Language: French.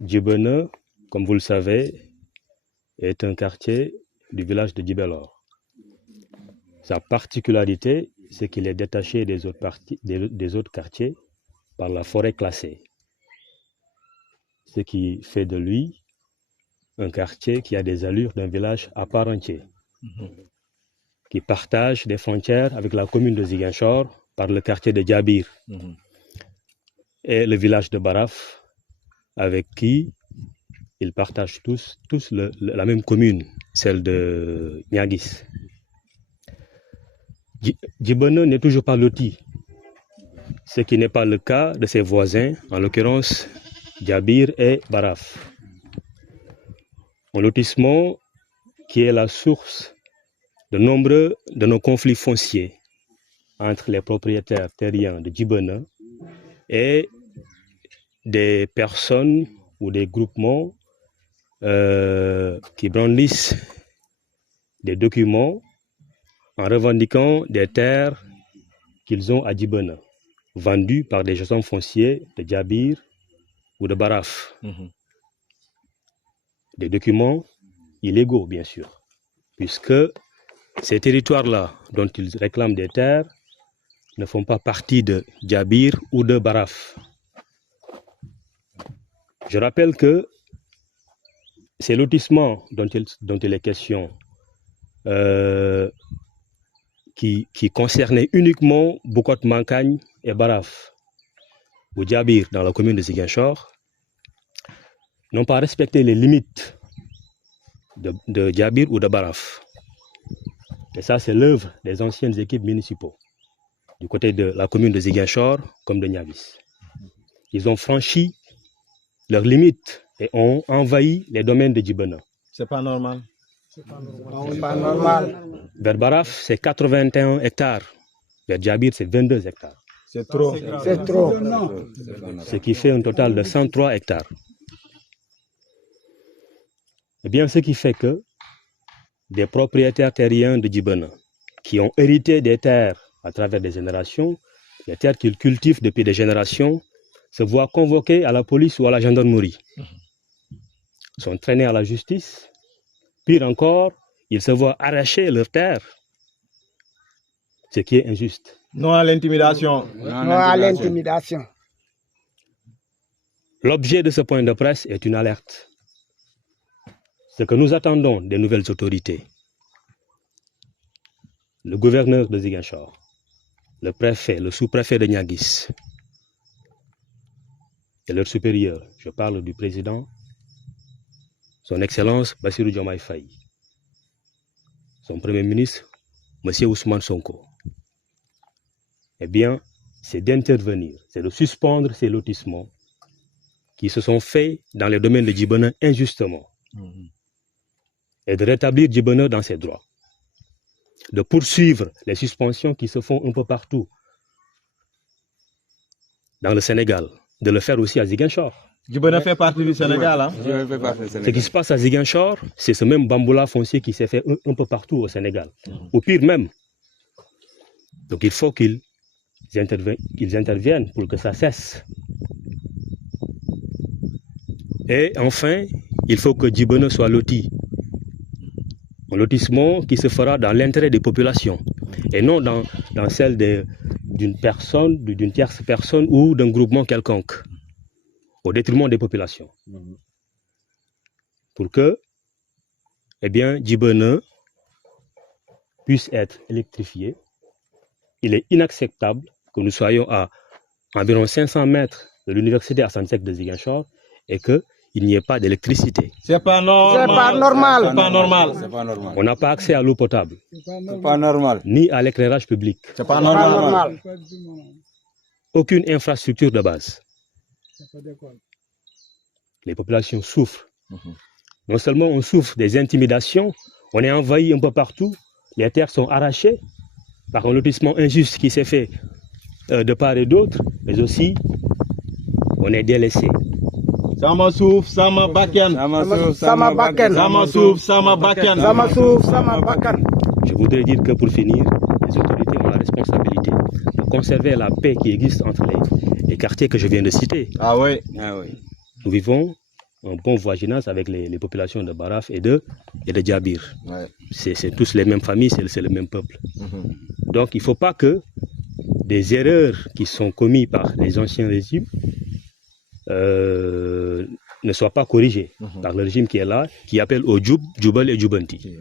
Djibouti, comme vous le savez, est un quartier du village de Djibelor. Sa particularité, c'est qu'il est détaché des autres quartiers par la forêt classée. Ce qui fait de lui un quartier qui a des allures d'un village à part entier, qui partage des frontières avec la commune de Ziguinchor par le quartier de Djabir et le village de Baraf, avec qui ils partagent tous la même commune, celle de Niaguis. Djibouti n'est toujours pas loti, ce qui n'est pas le cas de ses voisins, en l'occurrence Djabir et Baraf. Un lotissement qui est la source de nombreux de nos conflits fonciers entre les propriétaires terriens de Djibouti et des personnes ou des groupements qui brandissent des documents en revendiquant des terres qu'ils ont à Djibouti, vendues par des gestions fonciers de Djabir ou de Baraf. Des documents illégaux, bien sûr, puisque ces territoires-là dont ils réclament des terres ne font pas partie de Djabir ou de Baraf. Je rappelle que ces lotissements dont il est question, qui concernaient uniquement Bokot Mankagne et Baraf, ou Djabir dans la commune de Ziguinchor, n'ont pas respecté les limites de Djabir ou de Baraf. Et ça, c'est l'œuvre des anciennes équipes municipaux, du côté de la commune de Ziguinchor comme de Niaguis. Ils ont franchi leurs limites et ont envahi les domaines de Djibouti. C'est pas normal. C'est pas normal. Vers Baraf, c'est 81 hectares. Vers Djabir, c'est 22 hectares. C'est trop. C'est trop. Ce qui fait un total de 103 hectares. Eh bien, ce qui fait que des propriétaires terriens de Djibouti qui ont hérité des terres à travers des générations, les terres qu'ils cultivent depuis des générations, se voient convoqués à la police ou à la gendarmerie, sont traînés à la justice. Pire encore, ils se voient arracher leurs terres, ce qui est injuste. Non à l'intimidation. Non à l'intimidation. L'objet de ce point de presse est une alerte. Ce que nous attendons des nouvelles autorités, le gouverneur de Ziguinchor, le préfet, le sous-préfet de Niaguis et leur supérieur, je parle du président, son Excellence Bassirou Diomaye Faye, son Premier ministre, M. Ousmane Sonko, eh bien, c'est d'intervenir, c'est de suspendre ces lotissements qui se sont faits dans les domaines de Djibouti injustement et de rétablir Djibouti dans ses droits, de poursuivre les suspensions qui se font un peu partout dans le Sénégal, de le faire aussi à Ziguinchor. Djibouti fait partie du Sénégal. Hein? Ce qui se passe à Ziguinchor, c'est ce même bamboula foncier qui s'est fait un peu partout au Sénégal, ou pire même. Donc il faut qu'ils interviennent pour que ça cesse. Et enfin, il faut que Djibouti soit loti. Un lotissement qui se fera dans l'intérêt des populations et non dans celle d'une personne, d'une tierce personne ou d'un groupement quelconque, au détriment des populations. Pour que, eh bien, Djibouti puisse être électrifié. Il est inacceptable que nous soyons à environ 500 mètres de l'université Assane Seck de Ziguinchor et qu'il n'y ait pas d'électricité. C'est pas normal. C'est pas normal. C'est pas normal. C'est pas normal. On n'a pas accès à l'eau potable, C'est pas normal. ni à l'éclairage public. C'est pas C'est pas normal. normal. Aucune infrastructure de base. Les populations souffrent. Non seulement on souffre des intimidations, on est envahi un peu partout, les terres sont arrachées par un lotissement injuste qui s'est fait de part et d'autre, mais aussi on est délaissé. Sama souf, sama bakken. Sama bakken. Sama souf, sama bakken. Sama suuf, sama bakkan. Je voudrais dire que pour finir, les autorités ont la responsabilité de conserver la paix qui existe entre les quartiers que je viens de citer. Ah oui. Ah oui. Nous vivons un bon voisinage avec les populations de Baraf et de Djabir. Ouais. C'est tous les mêmes familles, c'est le même peuple. Mhm. Donc il ne faut pas que des erreurs qui sont commises par les anciens régimes ne soient pas corrigées par le régime qui est là, qui appelle au Djoub, Djoubal et Djoubanti.